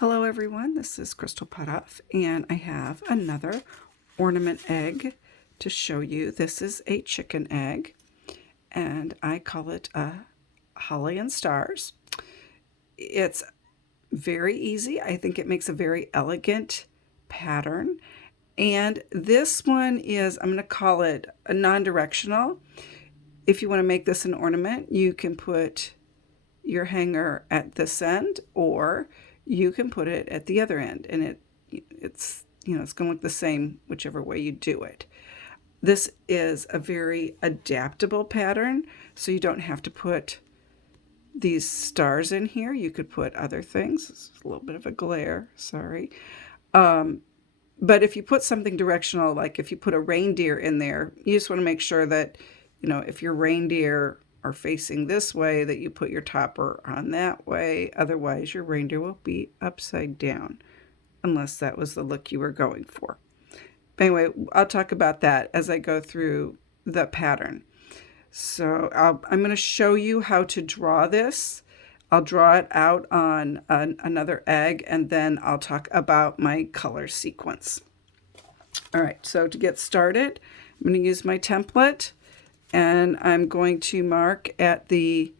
Hello everyone, this is Crystal Putoff, and I have another ornament egg to show you. This is a chicken egg, and I call it a Holly and Stars. It's very easy. I think it makes a very elegant pattern. And this one is, I'm going to call it a non-directional. If you want to make this an ornament, you can put your hanger at this end, or you can put it at the other end, and it's going to look the same whichever way you do it. This is a very adaptable pattern, so you don't have to put these stars in here. You could put other things. It's a little bit of a glare, sorry. But if you put something directional, like if you put a reindeer in there, you just want to make sure that, if your reindeer are facing this way, that you put your topper on that way. Otherwise, your reindeer will be upside down, unless that was the look you were going for. Anyway, I'll talk about that as I go through the pattern. So I'm going to show you how to draw this. I'll draw it out on another egg, and then I'll talk about my color sequence. All right, so to get started, I'm going to use my template, and I'm going to mark at the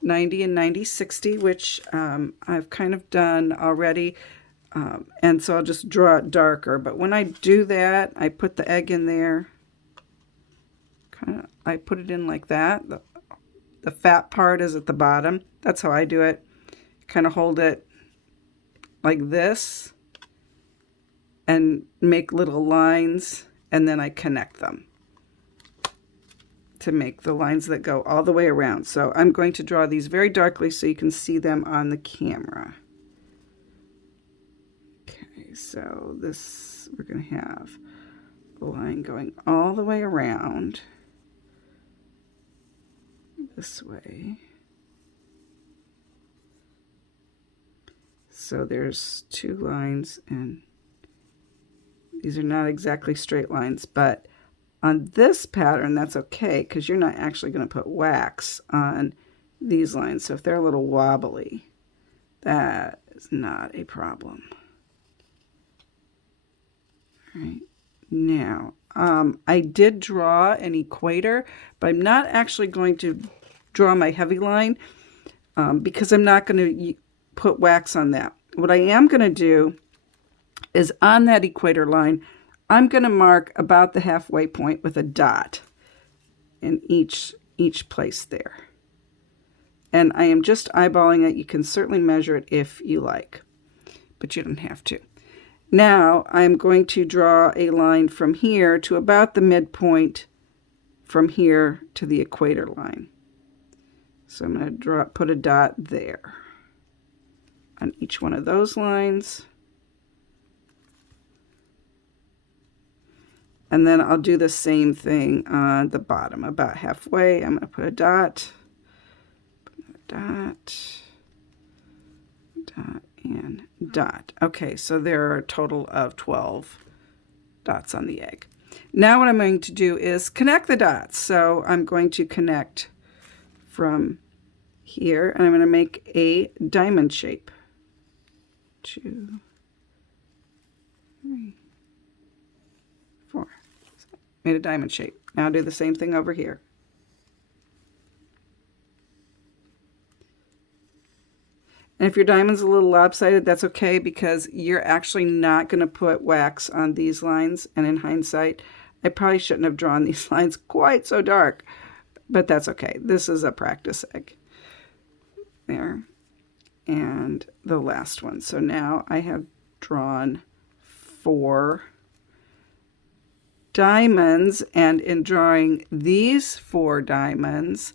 90 and 90-60, which I've kind of done already. And so I'll just draw it darker. But when I do that, I put the egg in there. I put it in like that. The fat part is at the bottom. That's how I do it. Kind of hold it like this and make little lines, and then I connect them to make the lines that go all the way around. So I'm going to draw these very darkly so you can see them on the camera. Okay, so this, we're going to have a line going all the way around this way. So there's two lines, and these are not exactly straight lines, but on this pattern, that's okay, because you're not actually going to put wax on these lines. So if they're a little wobbly, that is not a problem. All right. Now, I did draw an equator, but I'm not actually going to draw my heavy line because I'm not going to put wax on that. What I am going to do is on that equator line, I'm going to mark about the halfway point with a dot in each place there. And I am just eyeballing it. You can certainly measure it if you like, but you don't have to. Now I'm going to draw a line from here to about the midpoint, from here to the equator line. So I'm going to put a dot there on each one of those lines. And then I'll do the same thing on the bottom, about halfway. I'm going to put a dot, dot, and dot. Okay, so there are a total of 12 dots on the egg. Now what I'm going to do is connect the dots. So I'm going to connect from here, and I'm going to make a diamond shape. 2, 3, 4. Made a diamond shape. Now I'll do the same thing over here. And if your diamond's a little lopsided, that's okay, because you're actually not going to put wax on these lines. And in hindsight, I probably shouldn't have drawn these lines quite so dark, but that's okay. This is a practice egg. There. And the last one. So now I have drawn 4 diamonds, and in drawing these 4 diamonds,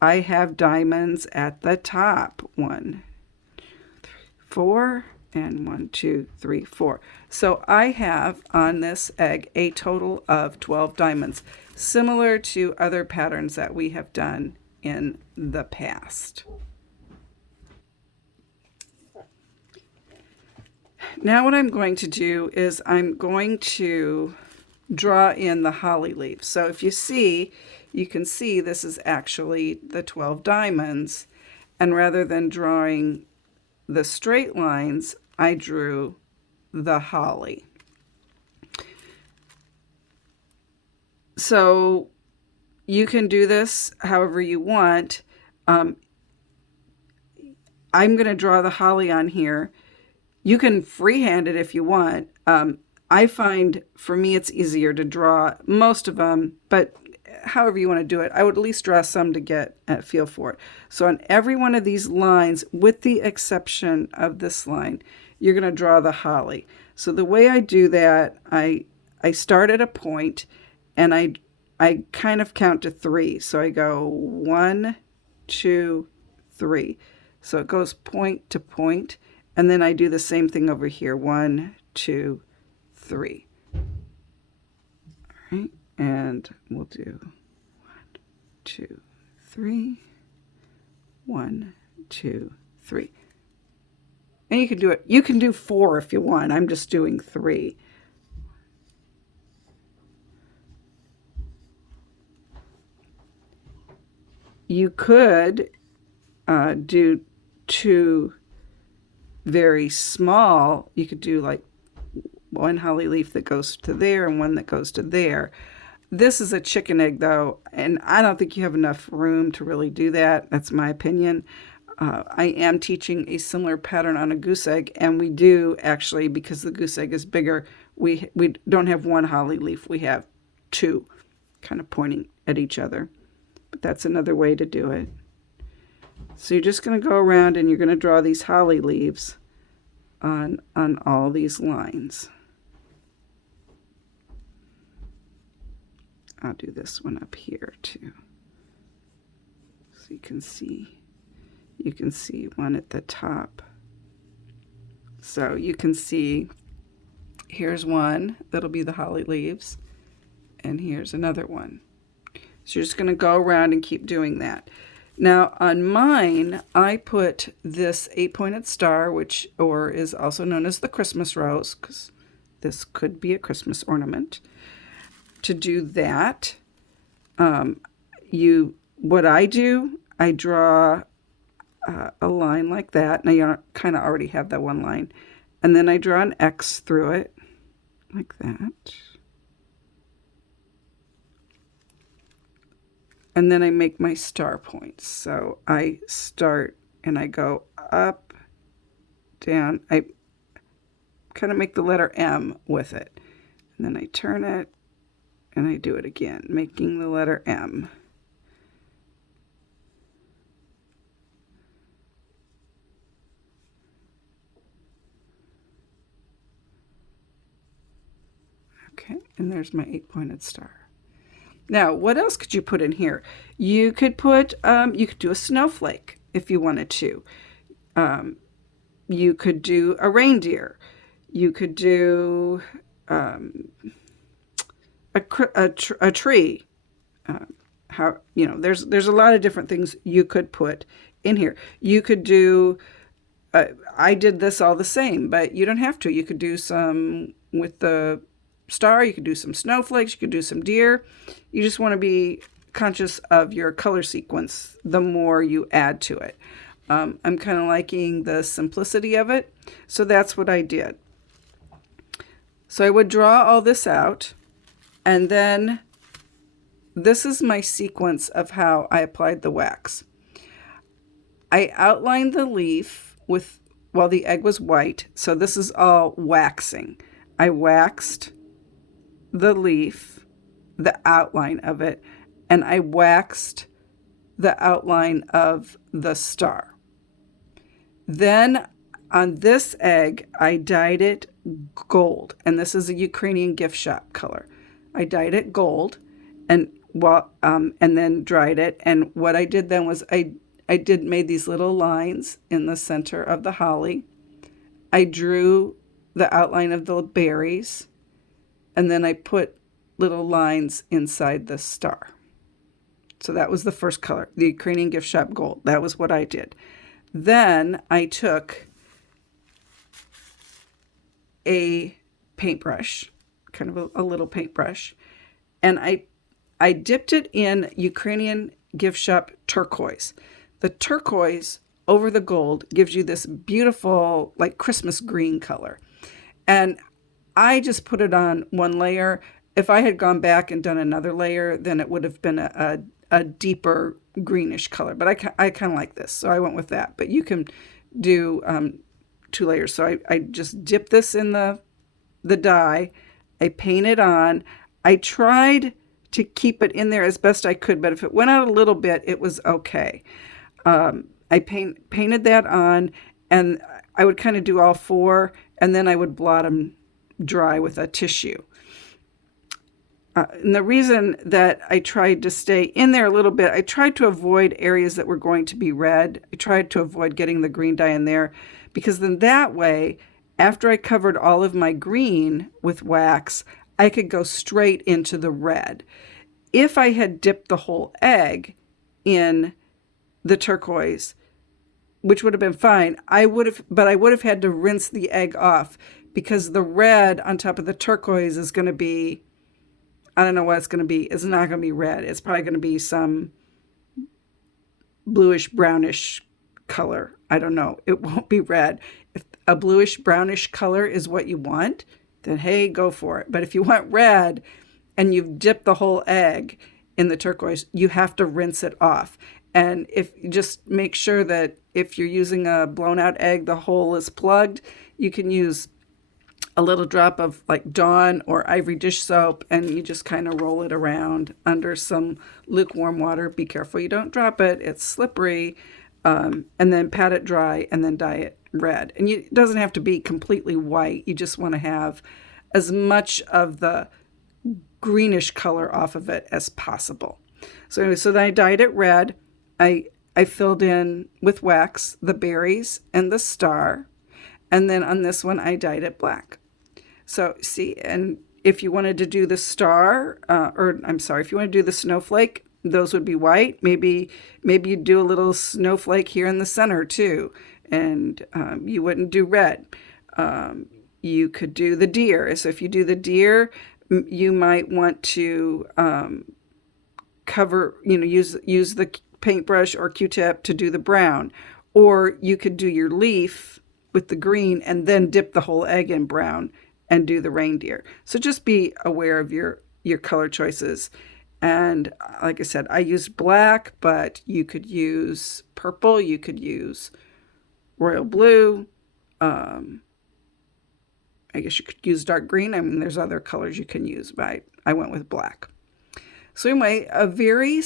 I have diamonds at the top. 1, 2, 3, 4, and 1, 2, 3, 4. So I have on this egg a total of 12 diamonds, similar to other patterns that we have done in the past. Now what I'm going to do is I'm going to draw in the holly leaves. So if you see, you can see this is actually the 12 diamonds, and rather than drawing the straight lines, I drew the holly. So you can do this however you want. I'm going to draw the holly on here. You can freehand it if you want. I find for me it's easier to draw most of them, but however you want to do it, I would at least draw some to get a feel for it. So on every one of these lines, with the exception of this line, you're going to draw the holly. So the way I do that, I start at a point and I kind of count to 3. So I go 1, 2, 3. So it goes point to point, and then I do the same thing over here. 1, 2, 3. All right, and we'll do 1, 2, 3. 1, 2, 3. And you can do it. You can do 4 if you want. I'm just doing 3. You could do 2 very small. You could do like 1 holly leaf that goes to there and 1 that goes to there. This is a chicken egg though, and I don't think you have enough room to really do that. That's my opinion. I am teaching a similar pattern on a goose egg, and we do actually, because the goose egg is bigger, we don't have 1 holly leaf. We have 2 kind of pointing at each other. But that's another way to do it. So you're just going to go around and you're going to draw these holly leaves on all these lines. I'll do this one up here too. So you can see one at the top. So you can see here's one that'll be the holly leaves, and here's another one. So you're just going to go around and keep doing that. Now on mine, I put this 8-pointed star, which is also known as the Christmas rose, because this could be a Christmas ornament. To do that, what I do, I draw a line like that. Now you kind of already have that one line, and then I draw an X through it like that. And then I make my star points. So I start and I go up, down. I kind of make the letter M with it. And then I turn it and I do it again, making the letter M. Okay, and there's my 8-pointed star. Now, what else could you put in here? You could put, you could do a snowflake if you wanted to. You could do a reindeer. You could do a tree. There's a lot of different things you could put in here. You could do. I did this all the same, but you don't have to. You could do some with the star. You could do some snowflakes. You could do some deer. You just want to be conscious of your color sequence the more you add to it. I'm kind of liking the simplicity of it, so that's what I did. So I would draw all this out, and then this is my sequence of how I applied the wax. I outlined the leaf while the egg was white, so this is all waxing. I waxed the leaf, the outline of it, and I waxed the outline of the star. Then on this egg, I dyed it gold, and this is a Ukrainian gift shop color. I dyed it gold, and then dried it. And what I did then was I made these little lines in the center of the holly. I drew the outline of the berries, and then I put little lines inside the star. So that was the first color, the Ukrainian gift shop gold. That was what I did. Then I took a paintbrush, kind of a little paintbrush, and I dipped it in Ukrainian gift shop turquoise. The turquoise over the gold gives you this beautiful, like Christmas green color. And I just put it on one layer. If I had gone back and done another layer, then it would have been a deeper greenish color. But I kind of like this, so I went with that. But you can do 2 layers. So I just dip this in the dye. I paint it on. I tried to keep it in there as best I could, but if it went out a little bit, it was okay. I painted that on, and I would kind of do all 4, and then I would blot them dry with a tissue. And the reason that I tried to stay in there a little bit, I tried to avoid areas that were going to be red. I tried to avoid getting the green dye in there, because then that way, after I covered all of my green with wax, I could go straight into the red. If I had dipped the whole egg in the turquoise, which would have been fine, I would have had to rinse the egg off, because the red on top of the turquoise is going to be, I don't know what it's going to be. It's not going to be red. It's probably going to be some bluish brownish color. I don't know. It won't be red. If a bluish brownish color is what you want, then hey, go for it. But if you want red and you've dipped the whole egg in the turquoise, you have to rinse it off. And if just make sure that if you're using a blown out egg, the hole is plugged. You can use a little drop of like Dawn or Ivory dish soap, and you just kind of roll it around under some lukewarm water. Be careful you don't drop it. It's slippery. And then pat it dry and then dye it red. And it doesn't have to be completely white. You just want to have as much of the greenish color off of it as possible. So anyway, so then I dyed it red. I filled in with wax the berries and the star. And then on this one, I dyed it black. So see, and if you wanted to do the star, if you want to do the snowflake, those would be white. Maybe you'd do a little snowflake here in the center too, and you wouldn't do red. You could do the deer. So if you do the deer, you might want to use the paintbrush or Q-tip to do the brown, or you could do your leaf with the green and then dip the whole egg in brown and do the reindeer. So just be aware of your color choices. And like I said, I used black, but you could use purple. You could use royal blue. I guess you could use dark green. I mean, there's other colors you can use, but I went with black. So anyway, a very,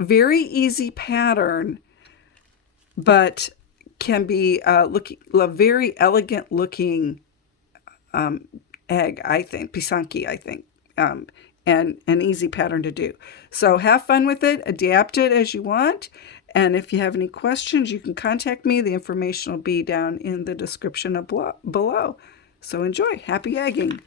very easy pattern, but can be a very elegant looking egg, I think, Pysanky, I think. And an easy pattern to do. So have fun with it, adapt it as you want, and if you have any questions, you can contact me. The information will be down in the description below. So enjoy. Happy egging.